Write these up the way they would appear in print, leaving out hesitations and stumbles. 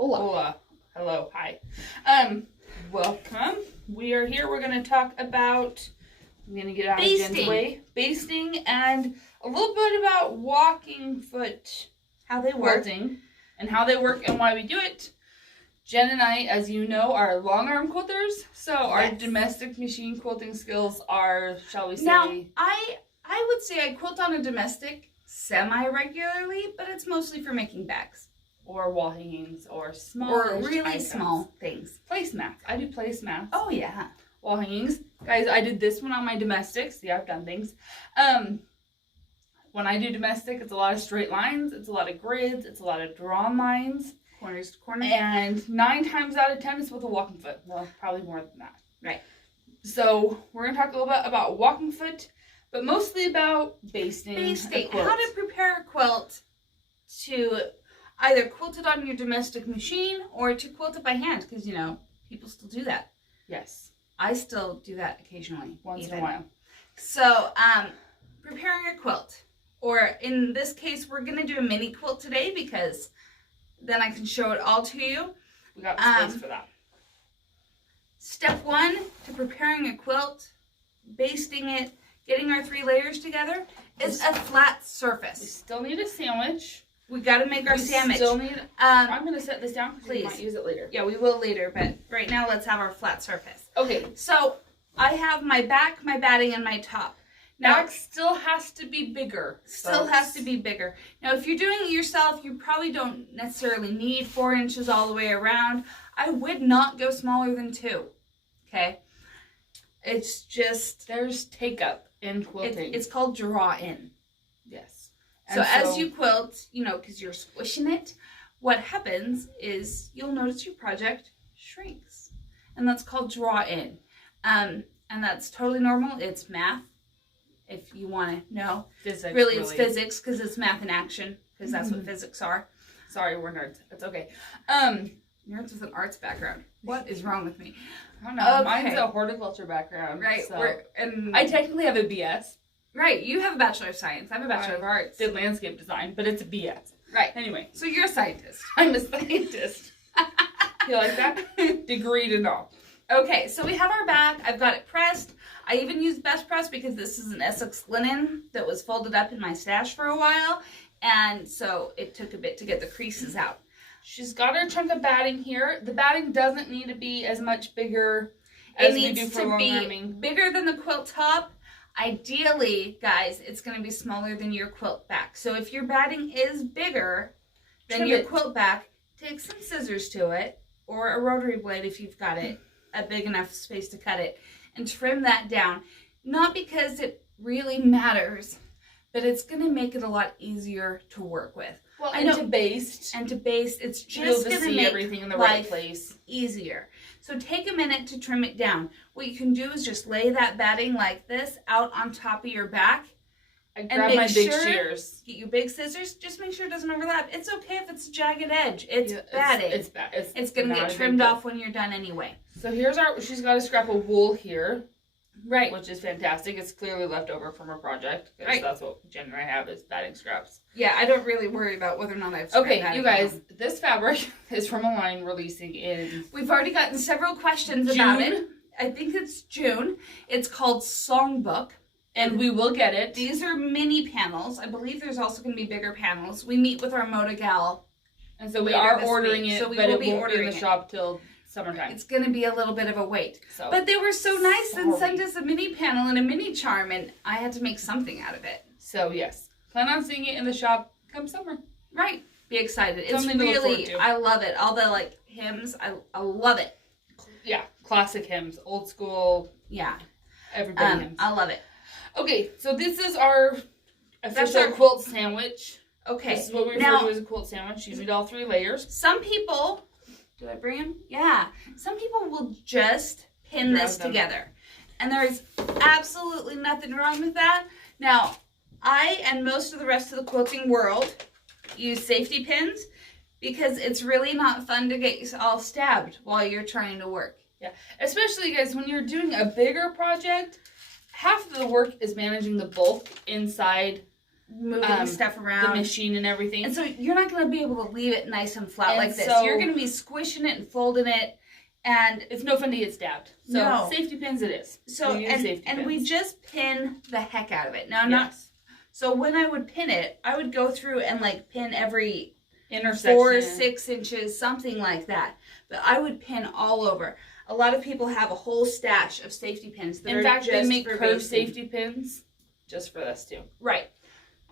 Hola. Hola. Hello. Hi. Welcome. We are here. We're going to talk about, I'm going to get out of Jen's way, basting, and a little bit about walking foot, how they work, quilting, and how they work and why we do it. Jen and I, as you know, are long arm quilters, so our domestic machine quilting skills are, shall we say... Now, I would say I quilt on a domestic semi-regularly, but it's mostly for making bags. Or wall hangings, or small, or really small things. Placemats. I do placemats. Oh yeah. Wall hangings. Guys, I did this one on my domestics. Yeah, I've done things. When I do domestic, it's a lot of straight lines. It's a lot of grids. It's a lot of drawn lines. Corners to corners. And 9 times out of 10, it's with a walking foot. Well, probably more than that. Right. So, we're going to talk a little bit about walking foot, but mostly about basting. How to prepare a quilt to either quilt it on your domestic machine or to quilt it by hand, because, you know, people still do that. Yes. I still do that occasionally. Once in a while. So, preparing a quilt. Or, in this case, we're going to do a mini quilt today, because then I can show it all to you. We got space for that. Step 1 to preparing a quilt, basting it, getting our 3 layers together, is a flat surface. We still need a sandwich. We got to make our sandwich. Still need. I'm going to set this down because we might use it later. Yeah, we will later, but right now let's have our flat surface. Okay. So I have my back, my batting, and my top. Now, back still has to be bigger. Still has to be bigger. Now, if you're doing it yourself, you probably don't necessarily need 4 inches all the way around. I would not go smaller than 2. Okay? It's just... There's take-up in quilting. It's called draw-in. Yes. So as you quilt, you know, because you're squishing it, what happens is you'll notice your project shrinks. And that's called draw-in. And that's totally normal. It's math, if you want to know. Physics. Really, it's physics, because it's math in action, because that's what physics are. Sorry, we're nerds. It's okay. Nerds with an arts background. What is wrong with me? I don't know. Okay. Mine's a horticulture background. Right. So. I technically have a BS. Right. You have a Bachelor of Science. I have a Bachelor of Arts. Did landscape design, but it's a BS. Right. Anyway. So you're a scientist. I'm a scientist. You like that? Degree and all. Okay, so we have our back. I've got it pressed. I even used Best Press because this is an Essex linen that was folded up in my stash for a while. And so it took a bit to get the creases out. She's got her chunk of batting here. The batting doesn't need to be as much bigger as we do for long arming. It needs to be bigger than the quilt top. Ideally, guys, it's going to be smaller than your quilt back. So if your batting is bigger than your quilt back, take some scissors to it, or a rotary blade if you've got it, a big enough space to cut it, and trim that down. Not because it really matters, but it's going to make it a lot easier to work with. Well, and to baste. And to baste, it's just going to make everything in the right place easier. So take a minute to trim it down. What you can do is just lay that batting like this out on top of your back. And grab my big shears. Get your big scissors. Just make sure it doesn't overlap. It's okay if it's a jagged edge. It's batting. It's bad. It's going to get trimmed off when you're done anyway. So here's she's got a scrap of wool here. Right. Which is fantastic. It's clearly left over from her project. Right. That's what Jen and I have is batting scraps. Yeah, I don't really worry about whether or not I've scrapped batting. Okay, you guys, this fabric is from a line releasing in... We've already gotten several questions about it. I think it's June. It's called Songbook. And we will get it. These are mini panels. I believe there's also going to be bigger panels. We meet with our Moda gal. And so we are ordering it, but it won't be in the shop till summertime. It's going to be a little bit of a wait. But they were so nice and sent us a mini panel and a mini charm, and I had to make something out of it. So, yes. Plan on seeing it in the shop come summer. Right. Be excited. It's really, I love it. All the, hymns, I love it. Yeah. Classic hymns. Old school. Yeah. Everybody hymns. I love it. Okay. So, this is our official quilt sandwich. Okay. This is what we refer to as a quilt sandwich. You need all 3 layers. Some people... Do I bring them? Yeah. Some people will just pin this together. And there is absolutely nothing wrong with that. Now, I and most of the rest of the quilting world use safety pins because it's really not fun to get you all stabbed while you're trying to work. Yeah. Especially, guys, when you're doing a bigger project, half of the work is managing the bulk inside moving stuff around. The machine and everything. And so you're not going to be able to leave it nice and flat like this. You're going to be squishing it and folding it. And it's no fun to get stabbed. So safety pins it is. So and we just pin the heck out of it. Now so when I would pin it, I would go through and like pin every intersection 4 or 6 inches, something like that. But I would pin all over. A lot of people have a whole stash of safety pins. In fact, they make curved safety pins just for this too. Right.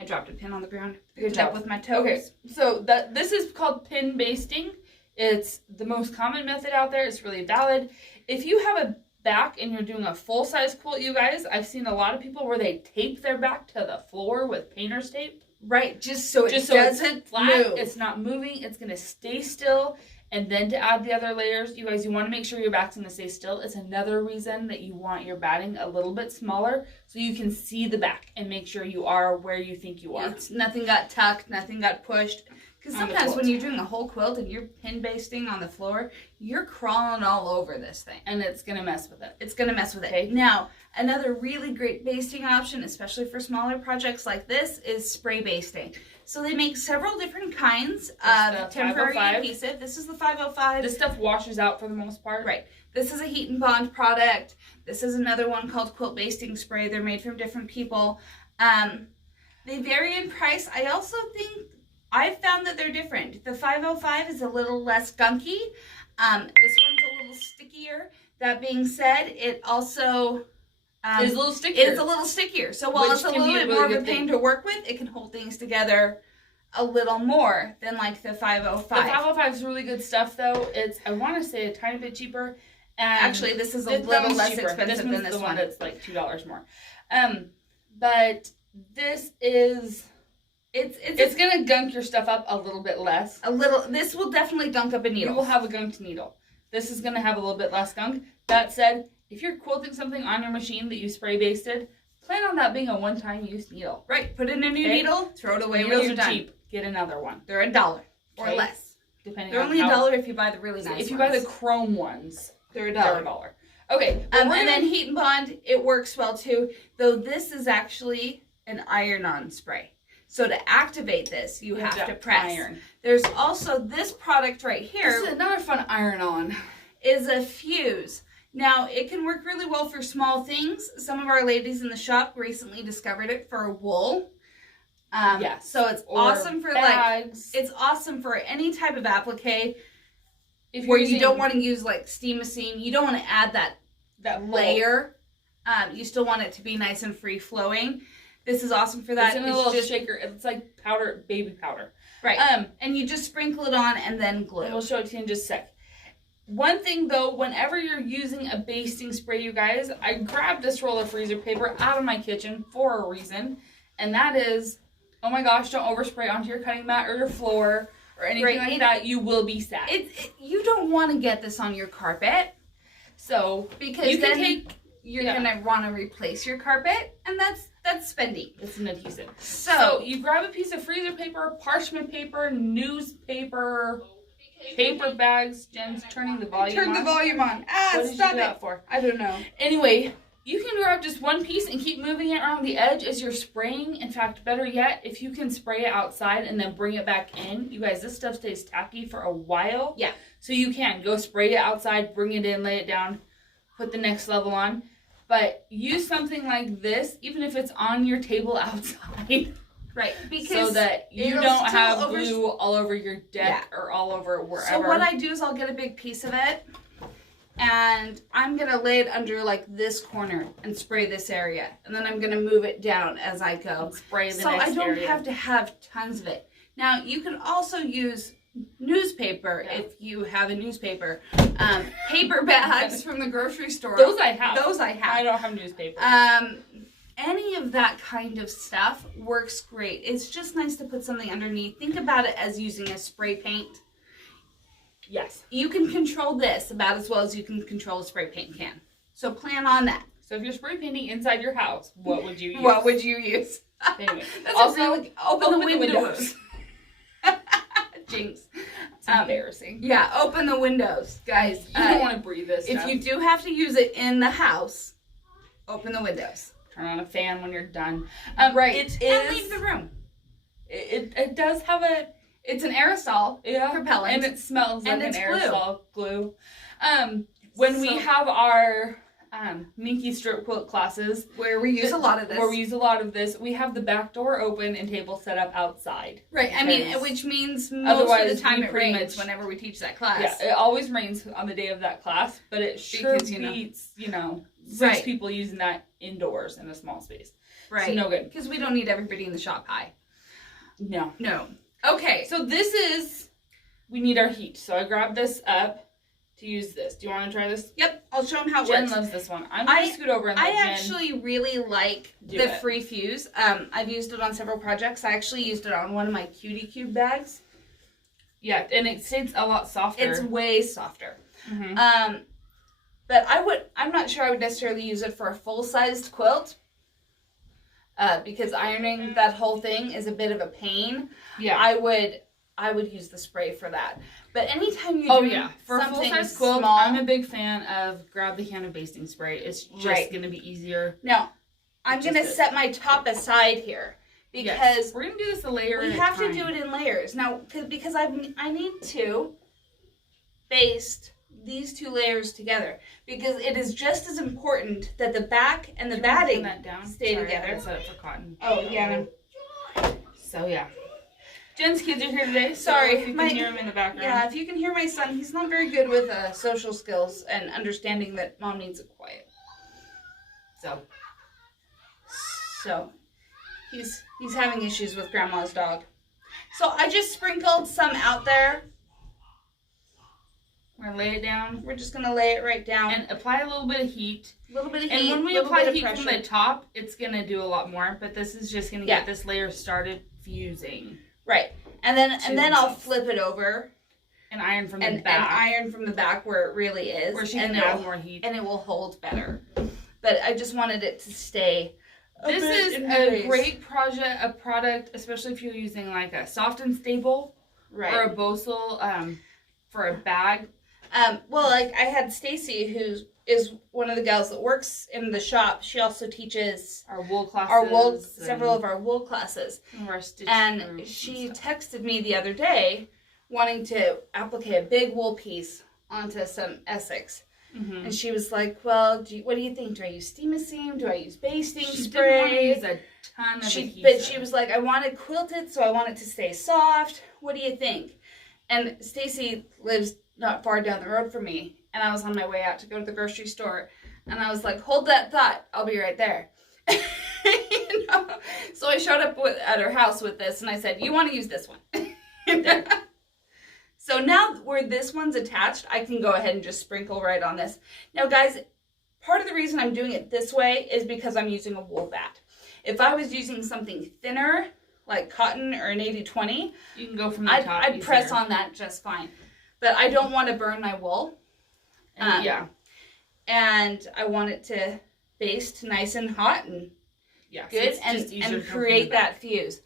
I dropped a pin on the ground. Good job with my toes. Okay, so this is called pin basting. It's the most common method out there. It's really valid. If you have a back and you're doing a full-size quilt, you guys, I've seen a lot of people where they tape their back to the floor with painter's tape. Right, just so it doesn't flat, move. It's not moving. It's going to stay still. And then to add the other layers, you guys, you want to make sure your back's going to stay still. It's another reason that you want your batting a little bit smaller so you can see the back and make sure you are where you think you are. Nothing got tucked, nothing got pushed. Because sometimes when you're doing a whole quilt and you're pin basting on the floor, you're crawling all over this thing. And it's going to mess with it. It's going to mess with it. Now, another really great basting option, especially for smaller projects like this, is spray basting. So they make several different kinds of temporary adhesive. This is the 505. This stuff washes out for the most part. Right. This is a heat and bond product. This is another one called quilt basting spray. They're made from different people. They vary in price. I also think I've found that they're different. The 505 is a little less gunky. This one's a little stickier. That being said, it also is a little stickier. It's a little stickier. So while it's a little bit more of a pain to work with, it can hold things together a little more than like the 505. The 505 is really good stuff, though. It's, I want to say, a tiny bit cheaper. And actually, this is a little less expensive than this one. It's like $2 more. But this is... It's going to gunk your stuff up a little bit less. This will definitely gunk up a needle. You will have a gunked needle. This is going to have a little bit less gunk. That said, if you're quilting something on your machine that you spray basted, plan on that being a one-time use needle. Right. Put in a new needle, throw it away when you're done. Cheap. Get another one. They're $1 or less. They're only $1 if you buy the really nice ones. If you buy the chrome ones, they're $1. They're $1. Okay. And then heat and bond, it works well too. Though this is actually an iron-on spray. So to activate this, you have to press. Iron. There's also this product right here. This is another fun iron-on. Is a fuse. Now, it can work really well for small things. Some of our ladies in the shop recently discovered it for wool. Yes. So it's awesome for bags. It's awesome for any type of applique where you don't want to use like steam machine. You don't want to add that layer. You still want it to be nice and free flowing. This is awesome for that. It's in a little shaker. It's like powder, baby powder. Right. And you just sprinkle it on and then glue. And we'll show it to you in just a sec. One thing though, whenever you're using a basting spray, you guys, I grabbed this roll of freezer paper out of my kitchen for a reason. And that is, oh my gosh, don't overspray onto your cutting mat or your floor or anything like that. You will be sad. You don't want to get this on your carpet. So, because you're going to want to replace your carpet, and that's spending. It's an adhesive. So you grab a piece of freezer paper, parchment paper, newspaper, paper bags. Jen's turning the volume on. Turn the volume on. What did you do that for? I don't know. Anyway, you can grab just one piece and keep moving it around the edge as you're spraying. In fact, better yet, if you can spray it outside and then bring it back in. You guys, this stuff stays tacky for a while. Yeah. So you can go spray it outside, bring it in, lay it down, put the next level on. But use something like this, even if it's on your table outside. Right. Because so that you don't have glue all over your deck or all over wherever. So what I do is I'll get a big piece of it, and I'm going to lay it under like this corner and spray this area. And then I'm going to move it down as I go. Spray the next area. So I don't area. have to have tons of it. Now, you can also use newspaper if you have a newspaper. Paper bags from the grocery store. Those I have. I don't have newspaper. Any of that kind of stuff works great. It's just nice to put something underneath. Think about it as using a spray paint. Yes. You can control this about as well as you can control a spray paint can. So plan on that. So if you're spray painting inside your house, what would you use? What would you use? Anyway. Also, open the windows. Jinx. It's embarrassing. Yeah, open the windows, guys. You don't want to breathe this stuff. If you do have to use it in the house, open the windows. turn on a fan when you're done. Right. It and is, leave the room. It does have it's an aerosol propellant. And it smells like an aerosol glue. When we So- have our Minky strip quilt classes Where we use a lot of this. We have the back door open and table set up outside. Right. I mean, which means most of the time it rains whenever we teach that class. Yeah, it always rains on the day of that class, but it sure Because, beats, 6 Right. people using that indoors in a small space. Right. So no good. Because we don't need everybody in the shop high. No. Okay. So we need our heat. So I grabbed this up to use this. Do you want to try this? Yep. I'll show them how it Jen works. loves this one. I'm going to scoot over and let Jen actually really like do the it. free fuse. I've used it on several projects. I actually used it on one of my Cutie Cube bags. Yeah, and it stays a lot softer. It's way softer. Mm-hmm. But I'm not sure I would necessarily use it for a full-sized quilt. Because ironing that whole thing is a bit of a pain. Yeah. I would use the spray for that. But anytime you for a full-size quilt, small, I'm a big fan of grab the can of basting spray. It's just going to be easier. Now, I'm going to set my top aside here because we're going to do this a layer we have to do it in layers. Now, because I need to baste these two layers together because it is just as important that the back and the batting stay together. I set it for cotton. Oh, yeah. So, yeah. Jen's kids are here today. Sorry. If you can hear them in the background. Yeah, if you can hear my son, he's not very good with social skills and understanding that mom needs it quiet. So he's having issues with grandma's dog. So I just sprinkled some out there. We're going to lay it down. We're just going to lay it right down. And apply a little bit of heat. A little bit of heat. And when we apply heat from the top, it's going to do a lot more. But this is just going to get this layer started fusing. Right. And then I'll flip it over. And iron from the back. And iron from the back where it really is. Where she can add more heat. And it will hold better. But I just wanted it to stay. This is a great product, especially if you're using like a soft and stable or a Bosel for a bag. Well, like I had Stacy, who is one of the gals that works in the shop. She also teaches our wool classes, several of our wool classes. And she texted me the other day wanting to applique a big wool piece onto some Essex. Mm-hmm. And she was like, well, what do you think? Do I use Steam-A-Seam? Do I use basting spray? She didn't want to use a ton of adhesive. But she was like, I want it quilted, so I want it to stay soft. What do you think? And Stacy lives not far down the road from me. And I was on my way out to go to the grocery store. And I was like, hold that thought. I'll be right there. So I showed up at her house with this. And I said, you want to use this one? So now where this one's attached, I can go ahead and just sprinkle right on this. Now, guys, part of the reason I'm doing it this way is because I'm using a wool bat. If I was using something thinner, like cotton or an 80-20, you can go from the top. I'd press on that just fine. But I don't want to burn my wool. And I want it to baste nice and hot and good and create that fuse.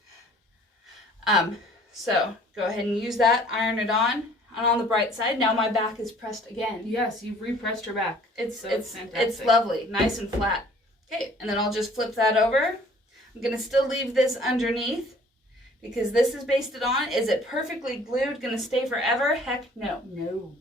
So go ahead and use that, iron it on. And on the bright side, now my back is pressed again. Yes, you've repressed your back. It's lovely, nice and flat. Okay, and then I'll just flip that over. I'm going to still leave this underneath because this is basted on. Is it perfectly glued, going to stay forever? Heck no. No.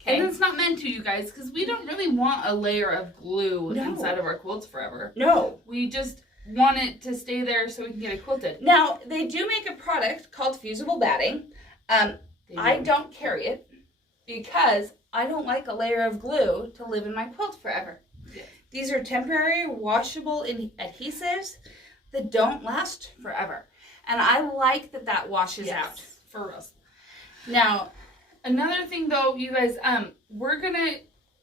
Okay. And it's not meant to, you guys, because we don't really want a layer of glue inside of our quilts forever. No. We just want it to stay there so we can get it quilted. Now, they do make a product called fusible batting. I don't carry it because I don't like a layer of glue to live in my quilt forever. Yes. These are temporary washable adhesives that don't last forever. And I like that washes out. For us. Now, another thing though, you guys,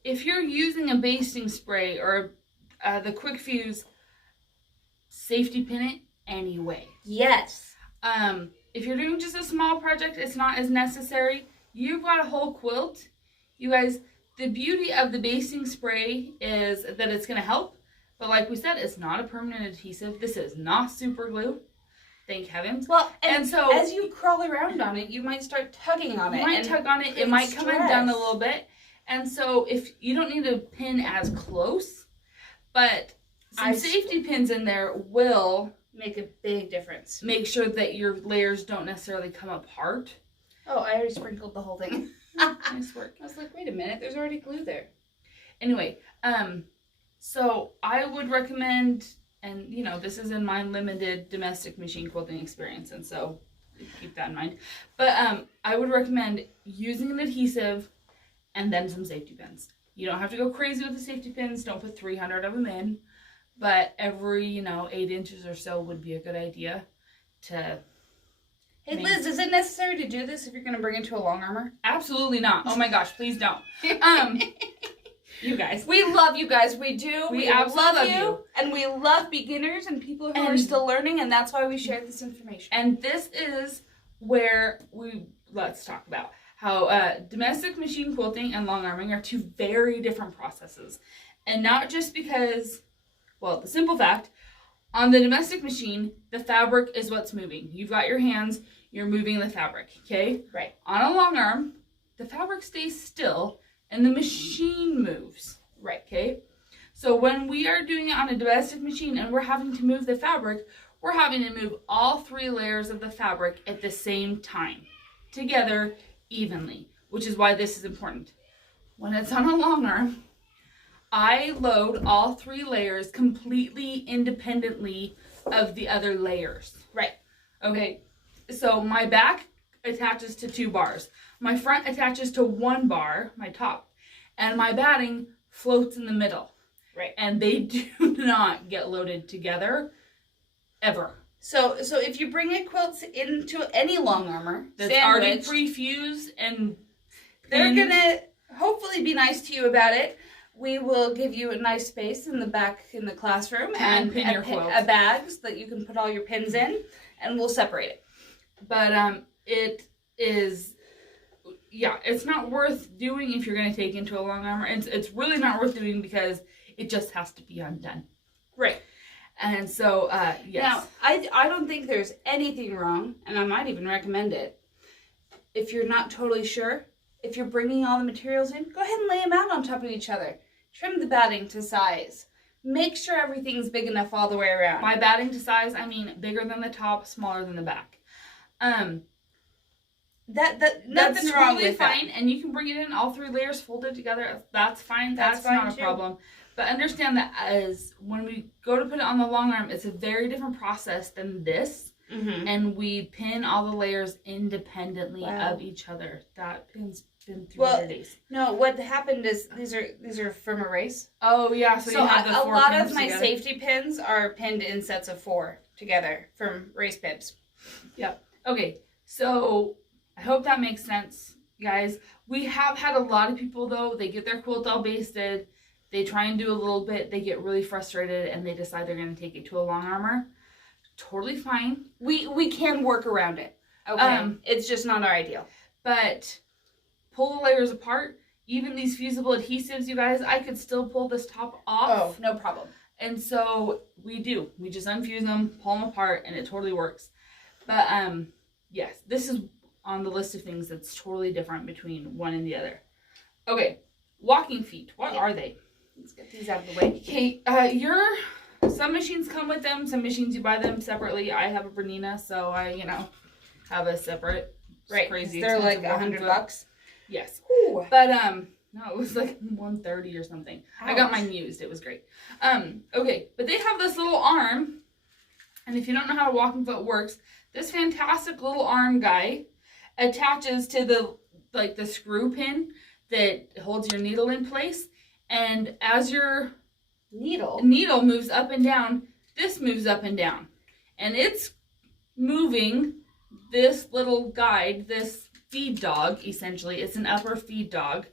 if you're using a basting spray or the quick fuse, safety pin it anyway. Yes. If you're doing just a small project, it's not as necessary. You've got a whole quilt. You guys, the beauty of the basting spray is that it's going to help. But like we said, it's not a permanent adhesive. This is not super glue. Thank heavens. Well, and so as you crawl around on it, you might start tugging on it. You might tug on it. It might come undone a little bit. And so if you don't need to pin as close, but some safety pins in there will make a big difference. Make sure that your layers don't necessarily come apart. Oh, I already sprinkled the whole thing. Nice work. I was like, wait a minute, there's already glue there. Anyway, so I would recommend, and you know, this is in my limited domestic machine quilting experience, and so keep that in mind. But I would recommend using an adhesive and then some safety pins. You don't have to go crazy with the safety pins. Don't put 300 of them in. But every, 8 inches or so would be a good idea to... Hey, Liz, is it necessary to do this if you're going to bring it to a long armor? Absolutely not. Oh my gosh, please don't. You guys. We love you guys. We do. We absolutely love you. And we love beginners and people who are still learning, and that's why we share this information. And this is where let's talk about how domestic machine quilting and long arming are 2 very different processes. And not just because... Well, the simple fact, on the domestic machine, the fabric is what's moving. You've got your hands, you're moving the fabric, okay? Right. On a long arm, the fabric stays still and the machine moves. Right. Okay? So when we are doing it on a domestic machine and we're having to move the fabric, we're having to move all 3 layers of the fabric at the same time, together evenly, which is why this is important. When it's on a long arm, I load all 3 layers completely independently of the other layers. Right. Okay, so my back attaches to 2 bars. My front attaches to 1 bar, my top, and my batting floats in the middle. Right. And they do not get loaded together, ever. So if you bring a quilt into any long armor that's already pre-fused and they're going to hopefully be nice to you about it. We will give you a nice space in the back in the classroom and pin your quilt. A bag so that you can put all your pins in, and we'll separate it. But it is, it's not worth doing if you're going to take into a long armor. It's really not worth doing because it just has to be undone. Right. And so, yes. Now, I don't think there's anything wrong, and I might even recommend it. If you're not totally sure, if you're bringing all the materials in, go ahead and lay them out on top of each other. Trim the batting to size. Make sure everything's big enough all the way around. By batting to size, I mean bigger than the top, smaller than the back. Nothing That's wrong totally with fine, that. and you can bring it in all 3 layers folded together. That's fine. That's fine not a too. problem. But understand that as when we go to put it on the long arm, it's a very different process than this. Mm-hmm. And we pin all the layers independently of each other. That pin's been 300 days. No, what happened is these are from a race. Oh yeah, so you have the 4 a lot pins of my together. safety pins are pinned in sets of 4 together from race bibs. Yep. Okay, so I hope that makes sense, guys. We have had a lot of people though. They get their quilt all basted. They try and do a little bit. They get really frustrated and they decide they're going to take it to a long armor. Totally fine. We can work around it. Okay. It's just not our ideal. But pull the layers apart. Even these fusible adhesives, you guys, I could still pull this top off. Oh, no problem. And so we do. We just unfuse them, pull them apart, and it totally works. But yes, this is on the list of things that's totally different between one and the other. Okay, walking feet. What are they? Let's get these out of the way. Okay, some machines come with them. Some machines you buy them separately. I have a Bernina, so I, have a separate. Right, crazy. They're like $100. Yes. Ooh. But no, it was like $130 or something. Ouch. I got mine used. It was great. Okay, but they have this little arm, and if you don't know how a walking foot works, this fantastic little arm guy attaches to the screw pin that holds your needle in place, and as your needle moves up and down, this moves up and down, and it's moving this little guide, this feed dog, essentially. It's an upper feed dog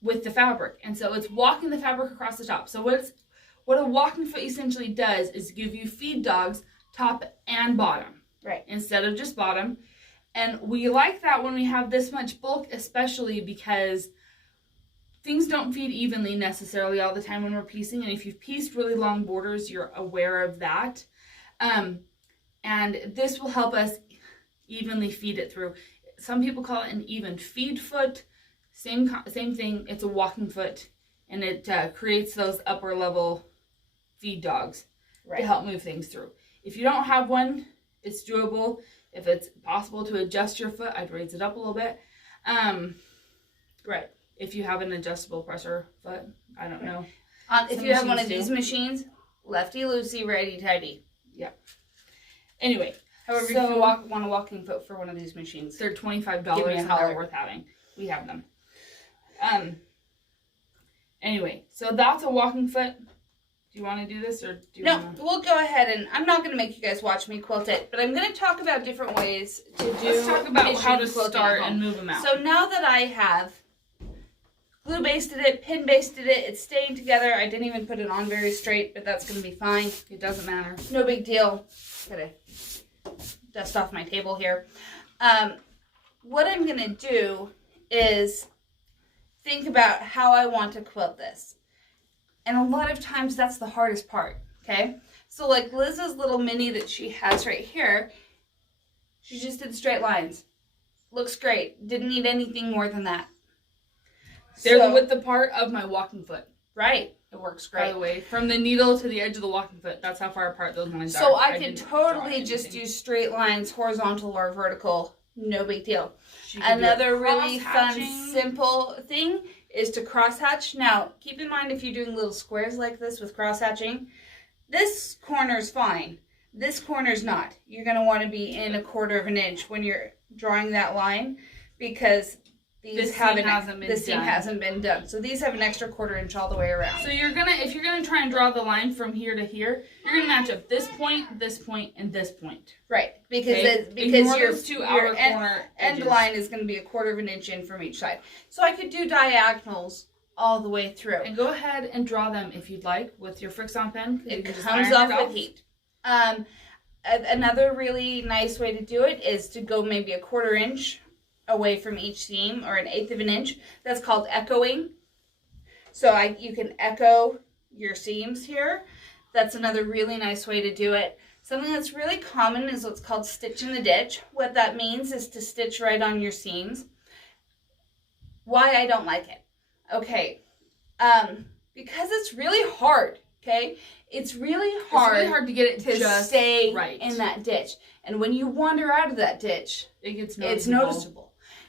with the fabric. And so it's walking the fabric across the top. So what a walking foot essentially does is give you feed dogs top and bottom. Right. Instead of just bottom. And we like that when we have this much bulk, especially because things don't feed evenly necessarily all the time when we're piecing. And if you've pieced really long borders, you're aware of that. And this will help us evenly feed it through. Some people call it an even feed foot. Same thing. It's a walking foot, and it creates those upper level feed dogs to help move things through. If you don't have one, it's doable. If it's possible to adjust your foot, I'd raise it up a little bit. Right. If you have an adjustable presser foot, I don't know. If you have one of these machines, lefty-loosey, righty-tighty. Yeah. Anyway. However, if you want a walking foot for one of these machines, they're $25 and they're worth having. We have them. Anyway, so that's a walking foot. Do you want to do this or do you want to? We'll go ahead and I'm not going to make you guys watch me quilt it, but I'm going to talk about different ways to do. Let's talk about how to start and move them out. So now that I have glue basted it, pin basted it, it's staying together. I didn't even put it on very straight, but that's going to be fine. It doesn't matter. No big deal. Gotta dust off my table here. What I'm going to do is think about how I want to quilt this. And a lot of times that's the hardest part, okay? So like Liz's little mini that she has right here, she just did straight lines. Looks great. Didn't need anything more than that. They're the width apart of my walking foot. Right. It works great. By the way, from the needle to the edge of the walking foot, that's how far apart those lines are. So I could totally just do straight lines, horizontal or vertical. No big deal. Another really fun, simple thing is to crosshatch. Now, keep in mind if you're doing little squares like this with crosshatching, this corner's fine. This corner's not. You're going to want to be in 1/4 of an inch when you're drawing that line because this seam hasn't been done. So these have an extra 1/4 inch all the way around. So if you're gonna try and draw the line from here to here, you're gonna match up this point, and this point. Right, because your end line is going to be 1/4 of an inch in from each side. So I could do diagonals all the way through. And go ahead and draw them if you'd like with your Fix-On pen. It comes off with heat. Another really nice way to do it is to go maybe 1/4 inch away from each seam or 1/8 of an inch. That's called echoing. So you can echo your seams here. That's another really nice way to do it. Something that's really common is what's called stitch in the ditch. What that means is to stitch right on your seams. Why I don't like it? Okay, because it's really hard, okay? It's really hard to get it to just stay right in that ditch. And when you wander out of that ditch, it's noticeable.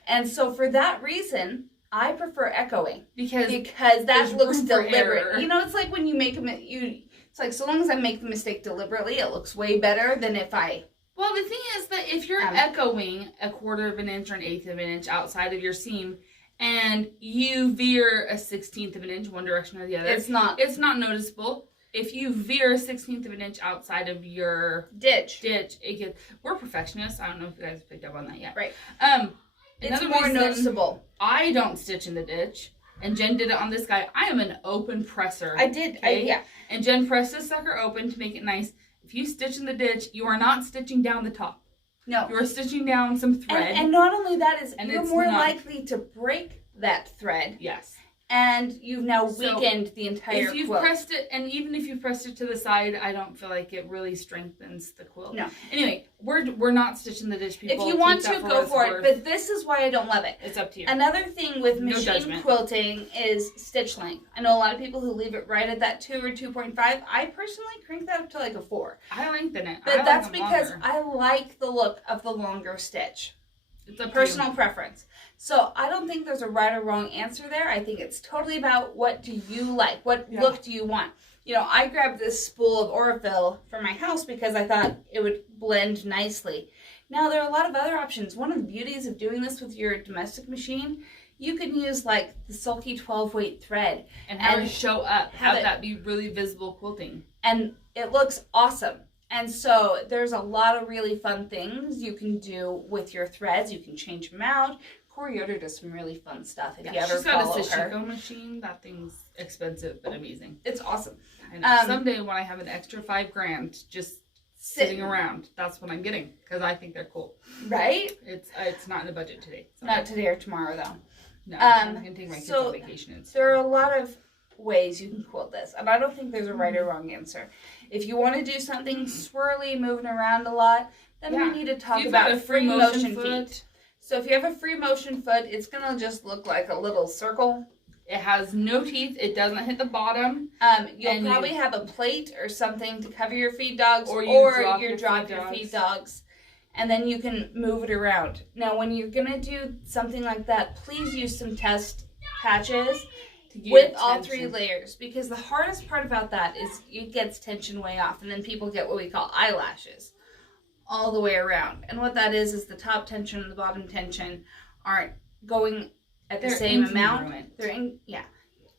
And so for that reason, I prefer echoing because that looks deliberate. You know, it's like when you make it's like so long as I make the mistake deliberately, it looks way better than if I. Well, the thing is that if you're echoing 1/4 of an inch or 1/8 of an inch outside of your seam, and you veer 1/16 of an inch one direction or the other, it's not noticeable. If you veer 1/16 of an inch outside of your ditch, we're perfectionists. I don't know if you guys picked up on that yet. Right. It's more noticeable. I don't stitch in the ditch, and Jen did it on this guy. I am an open presser. I did, okay? And Jen pressed this sucker open to make it nice. If you stitch in the ditch, you are not stitching down the top. No. You are stitching down some thread. And not only that is, you're more likely to break that thread. Yes. And you've now weakened the entire quilt. If you've pressed it, and even if you've pressed it to the side, I don't feel like it really strengthens the quilt. No. Anyway, we're not stitching the ditch, people. If you want to, go for it. But this is why I don't love it. It's up to you. Another thing with machine quilting is stitch length. I know a lot of people who leave it right at that 2 or 2.5. I personally crank that up to like a 4. I lengthen it. But that's because I like the look of the longer stitch. It's a personal preference. So I don't think there's a right or wrong answer there. I think it's totally about what do you like? What look do you want? You know, I grabbed this spool of Aurifil for my house because I thought it would blend nicely. Now, there are a lot of other options. One of the beauties of doing this with your domestic machine, you can use like the sulky 12-weight thread. And have it show up. Have that be really visible quilting. And it looks awesome. And so there's a lot of really fun things you can do with your threads. You can change them out. Corey Yoder does some really fun stuff. If you ever follow her. She's got a Sashiko machine. That thing's expensive but amazing. It's awesome. I know. Someday when I have an extra $5,000 just sitting around, that's what I'm getting because I think they're cool. Right? It's not in the budget today. So. Not today or tomorrow though. No, I'm going to take my kids on vacation instead. There are a lot of ways you can quilt this, and I don't think there's a right or wrong answer. If you want to do something swirly, moving around a lot, then we need to talk about free motion feet. So if you have a free motion foot, it's going to just look like a little circle. It has no teeth. It doesn't hit the bottom. You'll probably have a plate or something to cover your feed dogs, or you drop your feed dogs. And then you can move it around. Now, when you're going to do something like that, please use some test patches with all 3 layers. Because the hardest part about that is it gets tension way off. And then people get what we call eyelashes all the way around. And what that is the top tension and the bottom tension aren't going at the same amount.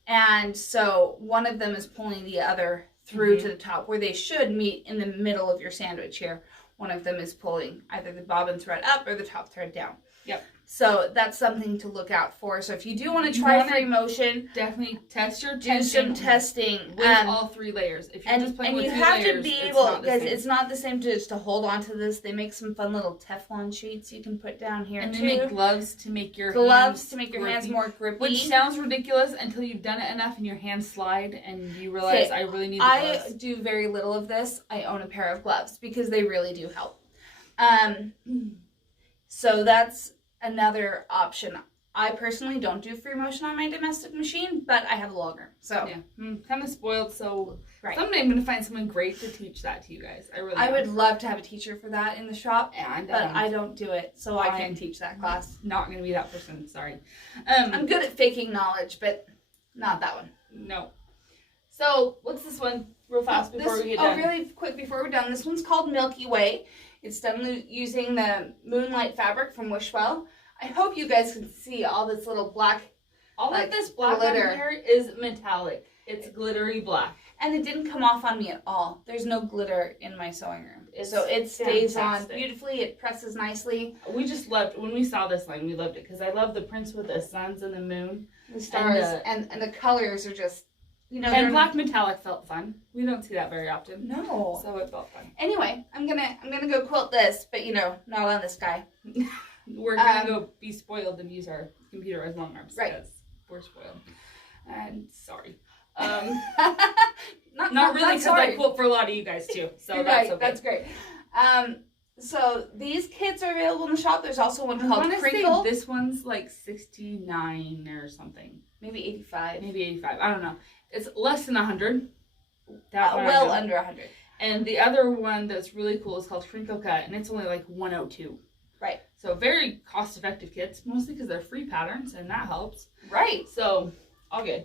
And so one of them is pulling the other through to the top, where they should meet in the middle of your sandwich here. One of them is pulling either the bobbin thread up or the top thread down. Yep. So that's something to look out for. So if you do want to try free motion, definitely test your tension. Do some testing with all 3 layers. If you're just playing with 2 layers, and you have to be able, because it's not the same just to hold on to this. They make some fun little Teflon sheets you can put down here, and they make gloves to make your hands more grippy. Which sounds ridiculous until you've done it enough and your hands slide and you realize I really need the gloves. I do very little of this. I own a pair of gloves because they really do help. So that's another option. I personally don't do free motion on my domestic machine, but I have a logger. So yeah, I'm kind of spoiled. So someday I'm going to find someone great to teach that to you guys. I would love to have a teacher for that in the shop, but I don't do it, so I can't teach that class. Not going to be that person. Sorry. I'm good at faking knowledge, but not that one. No. So what's this one? Real fast before we get done. Really quick before we're done. This one's called Milky Way. It's done using the Moonlight fabric from Wishwell. I hope you guys can see all this little black. All of this black glitter here is metallic. It's glittery black. And it didn't come off on me at all. There's no glitter in my sewing room. So it stays on beautifully. It presses nicely. We just loved, when we saw this line, we loved it because I love the prints with the suns and the moon. The stars. And the colors are just, and black metallic felt fun. We don't see that very often. No. So it felt fun. Anyway, I'm gonna go quilt this, but not on this guy. We're gonna go be spoiled and use our computer as long arms. Right. Because we're spoiled. And sorry. Not really, because I quilt for a lot of you guys too. So that's okay. That's great. So these kits are available in the shop. There's also one called Crinkle. This one's like $69 or something. Maybe 85. Maybe 85. I don't know. It's less than 100. Well under 100. And the other one that's really cool is called Crinkle Cut, and it's only like 102. Right. So very cost-effective kits, mostly because they're free patterns, and that helps. Right. So all good.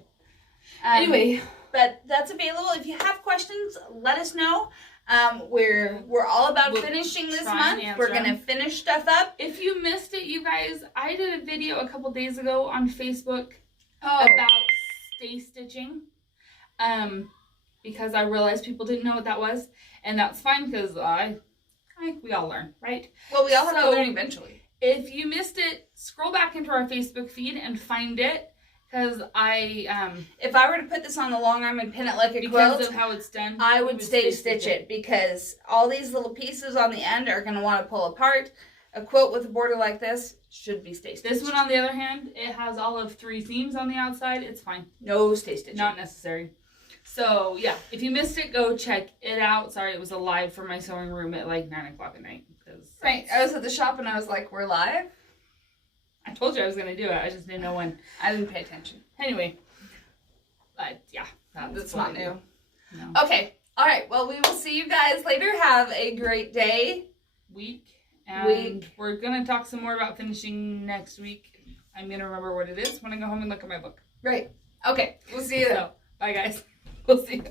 Anyway, but that's available. If you have questions, let us know. We're all about finishing this month. We're gonna finish stuff up. If you missed it, you guys, I did a video a couple days ago on Facebook about stay stitching. Because I realized people didn't know what that was, and that's fine because we all learn, right? Well, we all have to learn eventually. If you missed it, scroll back into our Facebook feed and find it. Because if I were to put this on the long arm and pin it like a quilt, because of how it's done, I would stay stitch it because all these little pieces on the end are going to want to pull apart. A quilt with a border like this should be stay stitched. This one, on the other hand, it has all of 3 seams on the outside. It's fine. No stay stitching. Not necessary. So, yeah, if you missed it, go check it out. Sorry, it was a live from my sewing room at like 9 o'clock at night. Right. I was at the shop and I was like, we're live? I told you I was going to do it. I just didn't know when. I didn't pay attention. Anyway. But, yeah. That's not new. No. Okay. All right. Well, we will see you guys later. Have a great day. Week. And we're going to talk some more about finishing next week. I'm going to remember what it is when I go home and look at my book. Right. Okay. We'll see you then. So, bye, guys. We'll see you.